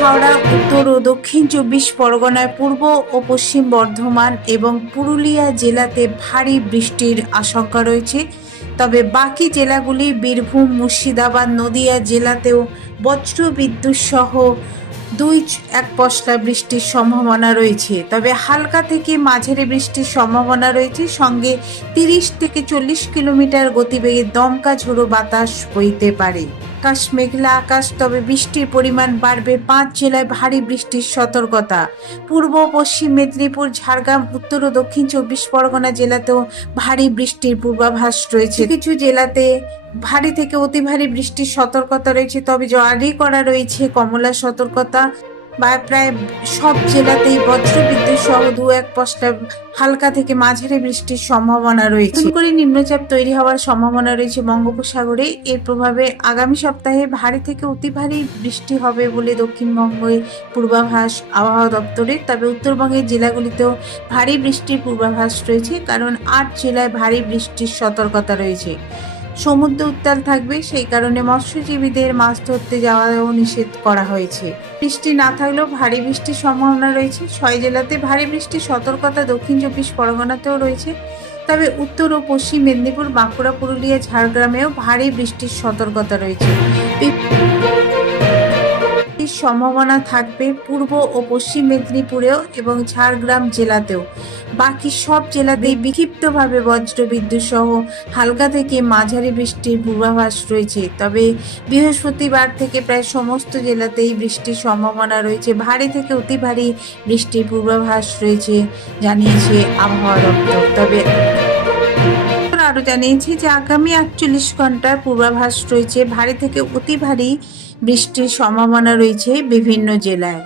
হাওড়া, উত্তর ও দক্ষিণ চব্বিশ পরগনায় পূর্ব ও পশ্চিম বর্ধমান এবং পুরুলিয়া জেলাতে ভারী বৃষ্টির আশঙ্কা রয়েছে। তবে বাকি জেলাগুলি বীরভূম, মুর্শিদাবাদ, নদিয়া জেলাতেও বজ্র বিদ্যুৎ সহ দুই এক পশলা বৃষ্টির সম্ভাবনা রয়েছে। তবে হালকা থেকে মাঝারি বৃষ্টির সম্ভাবনা রয়েছে। সঙ্গে তিরিশ থেকে চল্লিশ কিলোমিটার গতিবেগে দমকা ঝোড়ো বাতাস বইতে পারে। আকাশ মেঘলা আকাশ, তবে বৃষ্টির পরিমাণ বাড়বে। পাঁচ জেলায় ভারী বৃষ্টির সতর্কতা। পূর্ব, পশ্চিম মেদিনীপুর, ঝাড়গ্রাম, উত্তর ও দক্ষিণ চব্বিশ পরগনা জেলাতেও ভারী বৃষ্টির পূর্বাভাস রয়েছে। কিছু জেলাতে ভারী থেকে অতি ভারী বৃষ্টির সতর্কতা রয়েছে, তবে জারি করা রয়েছে কমলা সতর্কতা। বা প্রায় সব জেলাতেই বজ্রবিদ্যুৎ সহ দু এক পশলা হালকা থেকে মাঝারি বৃষ্টির সম্ভাবনা রয়েছে। করে নিম্নচাপ তৈরি হওয়ার সম্ভাবনা রয়েছে বঙ্গোপসাগরে। এর প্রভাবে আগামী সপ্তাহে ভারী থেকে অতি ভারী বৃষ্টি হবে বলে দক্ষিণবঙ্গে পূর্বাভাস আবহাওয়া দপ্তরের। তবে উত্তরবঙ্গের জেলাগুলিতেও ভারী বৃষ্টির পূর্বাভাস রয়েছে, কারণ আট জেলায় ভারী বৃষ্টির সতর্কতা রয়েছে। সমুদ্র উত্তাল থাকবে, সেই কারণে মৎস্যজীবীদের মাছ ধরতে যাওয়াও নিষেধ করা হয়েছে। বৃষ্টি না থাকলেও ভারী বৃষ্টির সম্ভাবনা রয়েছে। ছয় জেলাতে ভারী বৃষ্টির সতর্কতা দক্ষিণ চব্বিশ পরগনাতেও রয়েছে। তবে উত্তর ও পশ্চিম মেদিনীপুর, বাঁকুড়া, পুরুলিয়া, ঝাড়গ্রামেও ভারী বৃষ্টির সতর্কতা রয়েছে। বৃষ্টির সম্ভাবনা থাকবে পূর্ব ও পশ্চিম মেদিনীপুরেও এবং ঝাড়গ্রাম জেলাতেও। বাকি সব জেলাতেই বিক্ষিপ্তভাবে বজ্রবিদ্যুৎ সহ হালকা থেকে মাঝারি বৃষ্টির পূর্বাভাস রয়েছে। তবে বৃহস্পতিবার থেকে প্রায় সমস্ত জেলাতেই বৃষ্টির সম্ভাবনা রয়েছে। ভারী থেকে অতি ভারী বৃষ্টির পূর্বাভাস রয়েছে, জানিয়েছে আবহাওয়া দপ্তর। তবে আরও জানিয়েছে যে আগামী আটচল্লিশ ঘণ্টার পূর্বাভাস রয়েছে। ভারী থেকে অতি ভারী বৃষ্টির সম্ভাবনা রয়েছে বিভিন্ন জেলায়।